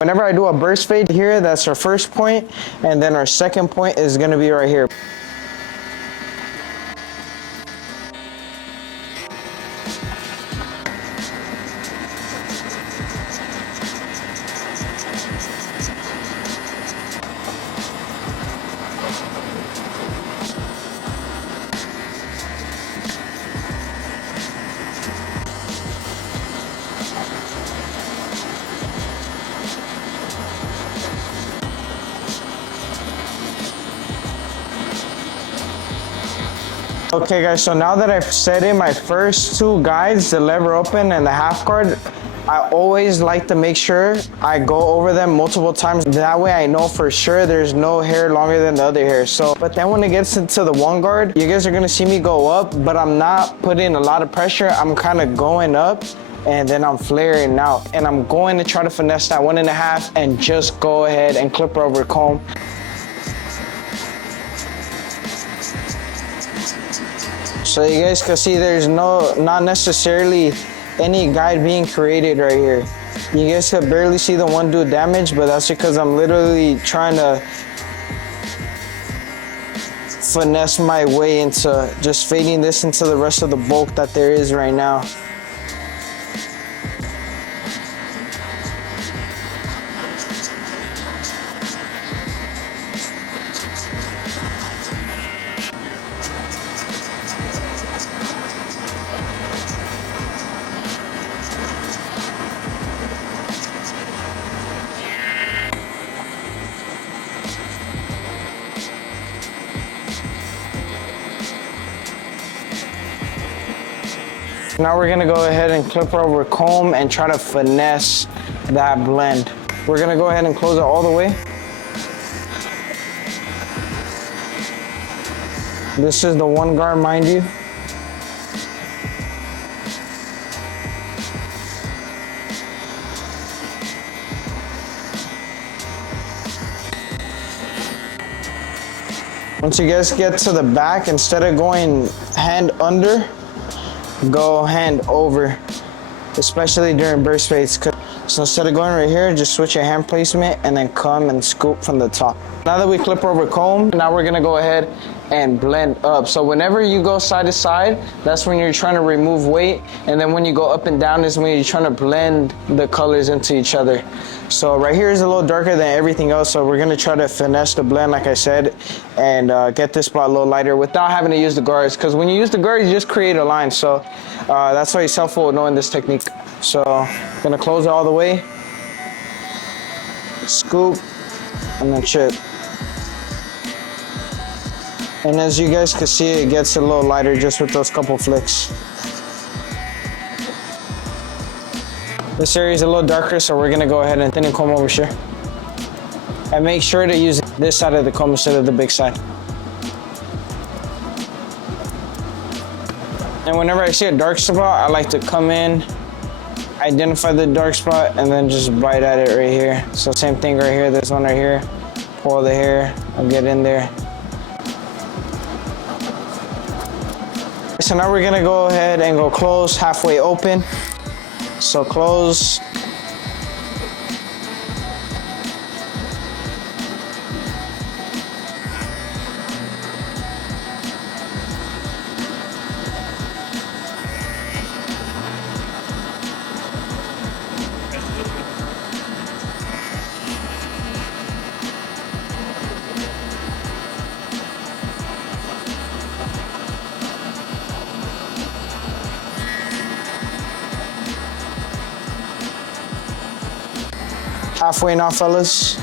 Whenever I do a burst fade here, that's our first point, and then our second point is gonna be right here. Okay guys, so now that I've set in my first two guides, the lever open and the half guard, I always like to make sure I go over them multiple times. That way I know for sure there's no hair longer than the other hair. So, but then when it gets into the one guard, you guys are gonna see me go up, but I'm not putting a lot of pressure. I'm kind of going up and then I'm flaring out. And I'm going to try to finesse that 1.5 and just go ahead and clip over comb. So you guys can see there's not necessarily any guide being created right here. You guys can barely see the one do damage, but that's because I'm literally trying to finesse my way into just fading this into the rest of the bulk that there is right now. Now we're gonna go ahead and clip over comb and try to finesse that blend. We're gonna go ahead and close it all the way. This is the one guard, mind you. Once you guys get to the back, instead of going hand under, go hand over, especially during burst fades. So instead of going right here, just switch your hand placement and then come and scoop from the top. Now that we clip over comb, now we're gonna go ahead and blend up. So whenever you go side to side, that's when you're trying to remove weight. And then when you go up and down is when you're trying to blend the colors into each other. So right here is a little darker than everything else. So we're gonna try to finesse the blend, like I said, and get this spot a little lighter without having to use the guards. Because when you use the guards, you just create a line. So that's why it's helpful knowing this technique. So I'm gonna close it all the way, scoop, and then chip. And as you guys can see, it gets a little lighter just with those couple flicks. This area is a little darker, so we're gonna go ahead and thin and comb over Shear. And make sure to use this side of the comb instead of the big side. And whenever I see a dark spot, I like to come in, identify the dark spot, and then just bite at it right here. So same thing right here, this one right here. Pull the hair, I'll get in there. So now we're gonna go ahead and go close, halfway open. So close. Halfway now, fellas.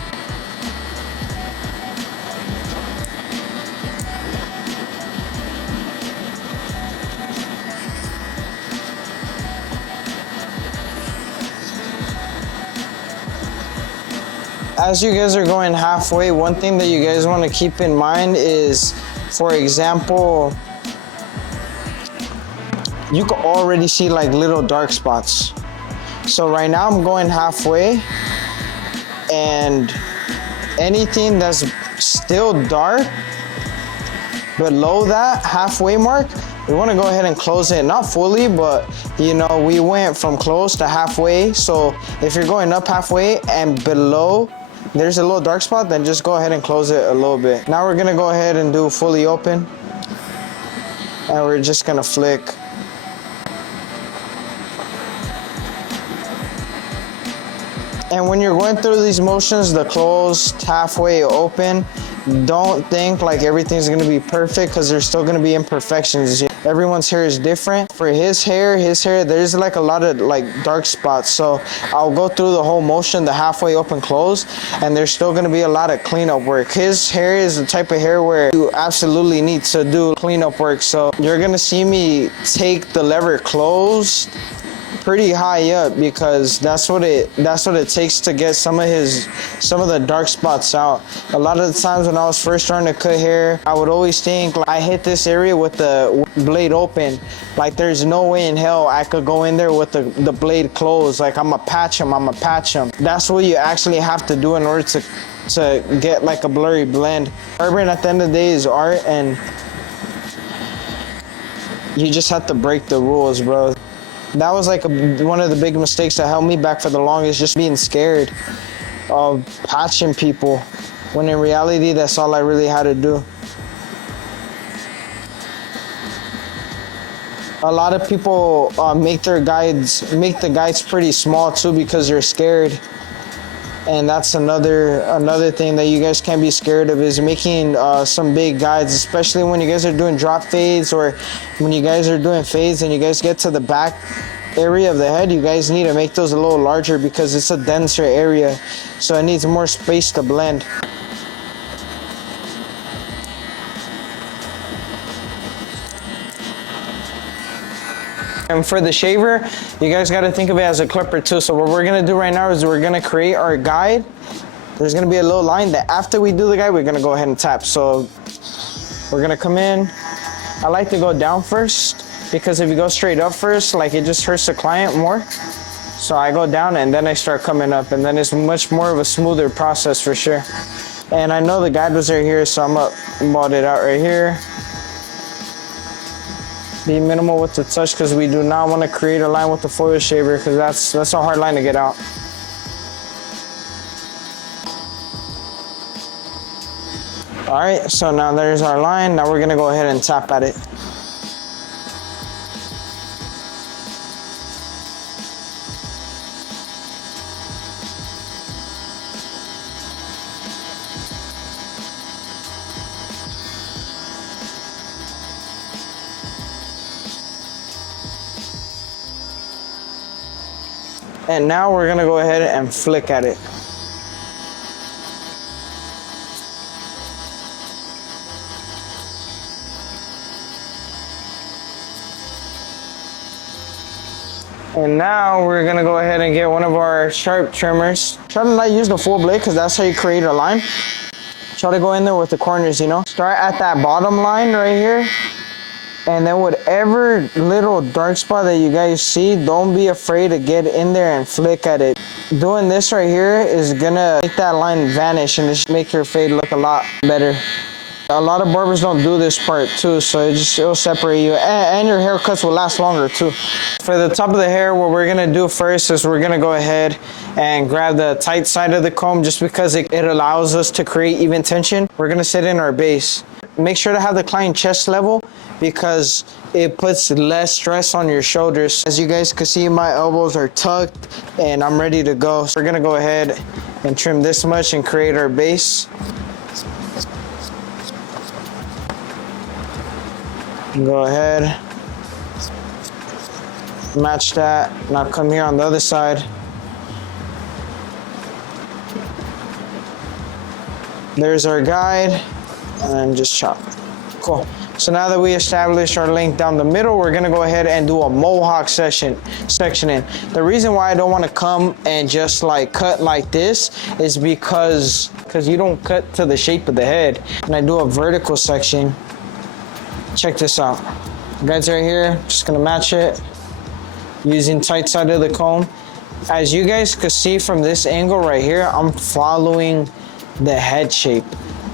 As you guys are going halfway, one thing that you guys want to keep in mind is, for example, you can already see like little dark spots. So right now I'm going halfway, and anything that's still dark below that halfway mark, we want to go ahead and close it, not fully, but you know, we went from close to halfway. So if you're going up halfway and below there's a little dark spot, then just go ahead and close it a little bit. Now we're gonna go ahead and do fully open, and we're just gonna flick. And when you're going through these motions, the closed, halfway, open, don't think like everything's gonna be perfect, because there's still gonna be imperfections. Everyone's hair is different. For his hair, there's like a lot of like dark spots. So I'll go through the whole motion, the halfway, open, close, and there's still gonna be a lot of cleanup work. His hair is the type of hair where you absolutely need to do cleanup work. So you're gonna see me take the lever closed pretty high up, because that's what it takes to get some of the dark spots out. A lot of the times when I was first starting to cut hair, I would always think like, I hit this area with the blade open, like there's no way in hell I could go in there with the blade closed. Like I'ma patch them. That's what you actually have to do in order to get like a blurry blend. Barbering at the end of the day is art, and you just have to break the rules, bro. That was like one of the big mistakes that held me back for the longest, just being scared of patching people, when in reality, that's all I really had to do. A lot of people make the guides pretty small too, because they're scared. And that's another thing that you guys can't be scared of, is making some big guides, especially when you guys are doing drop fades, or when you guys are doing fades and you guys get to the back area of the head. You guys need to make those a little larger, because it's a denser area, so it needs more space to blend. And for the shaver, you guys got to think of it as a clipper too. So what we're going to do right now is we're going to create our guide. There's going to be a little line that after we do the guide, we're going to go ahead and tap. So we're going to come in. I like to go down first, because if you go straight up first, like it just hurts the client more. So I go down and then I start coming up, and then it's much more of a smoother process for sure. And I know the guide was right here, so I'm about it out right here. Be minimal with the touch, because we do not want to create a line with the foil shaver, because that's a hard line to get out. All right, so now there's our line. Now we're gonna go ahead and tap at it. And now we're gonna go ahead and flick at it. And now we're gonna go ahead and get one of our sharp trimmers. Try to not use the full blade, because that's how you create a line. Try to go in there with the corners, you know? Start at that bottom line right here. And then whatever little dark spot that you guys see, don't be afraid to get in there and flick at it. Doing this right here is gonna make that line vanish and just make your fade look a lot better. A lot of barbers don't do this part too, so it'll separate you, and your haircuts will last longer too. For the top of the hair, what we're gonna do first is we're gonna go ahead and grab the tight side of the comb, just because it allows us to create even tension. We're gonna sit in our base. Make sure to have the client chest level, because it puts less stress on your shoulders. As you guys can see, my elbows are tucked and I'm ready to go. So we're gonna go ahead and trim this much and create our base. Go ahead, match that. Now come here on the other side. There's our guide, and just chop. Cool. So now that we established our length down the middle, we're gonna go ahead and do a mohawk sectioning. The reason why I don't wanna come and just like cut like this is because you don't cut to the shape of the head. And I do a vertical section. Check this out. Guides right here, just gonna match it using tight side of the comb. As you guys can see from this angle right here, I'm following the head shape.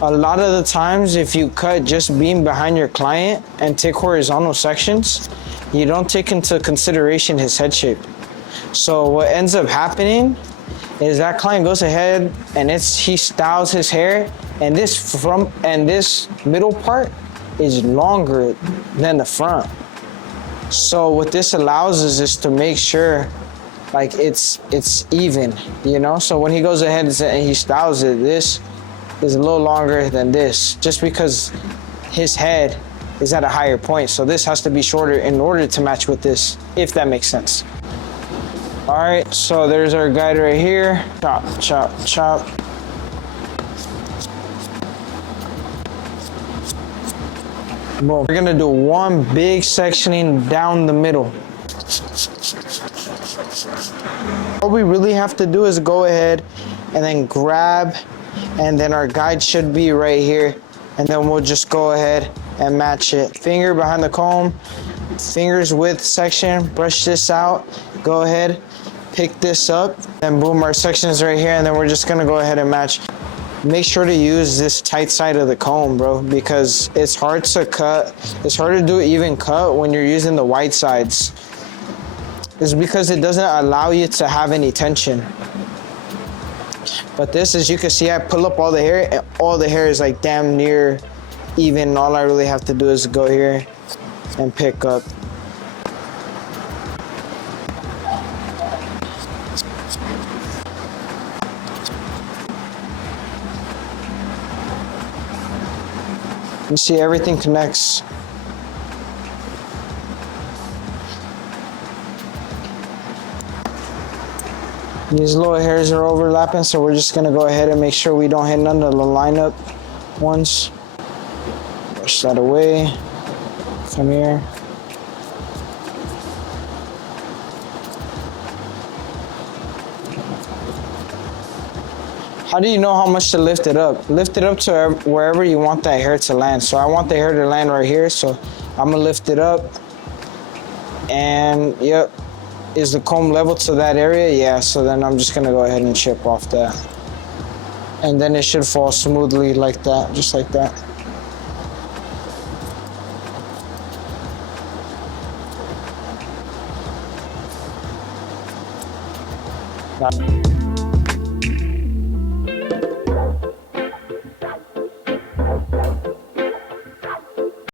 A lot of the times, if you cut just beam behind your client and take horizontal sections, you don't take into consideration his head shape. So what ends up happening is that client goes ahead and he styles his hair, and this middle part is longer than the front. So what this allows is to make sure like it's even, you know? So when he goes ahead and he styles it, this is a little longer than this, just because his head is at a higher point. So this has to be shorter in order to match with this, if that makes sense. All right, so there's our guide right here. Chop, chop, chop. Boom. We're gonna do one big sectioning down the middle. What we really have to do is go ahead and then grab, and then our guide should be right here, and then we'll just go ahead and match it. Finger behind the comb, fingers width section, brush this out, go ahead, pick this up, and boom, our section is right here, and then we're just gonna go ahead and match. Make sure to use this tight side of the comb, bro, because it's hard to cut. It's hard to do an even cut when you're using the wide sides. It's because it doesn't allow you to have any tension. But this, as you can see, I pull up all the hair, and all the hair is like damn near even. All I really have to do is go here and pick up. You see, everything connects. These little hairs are overlapping, so we're just gonna go ahead and make sure we don't hit none of the lineup ones. Push that away. Come here. How do you know how much to lift it up? Lift it up to wherever you want that hair to land. So I want the hair to land right here, so I'm gonna lift it up. And yep, is the comb level to that area? Yeah, so then I'm just gonna go ahead and chip off that. And then it should fall smoothly like that, just like that. Now,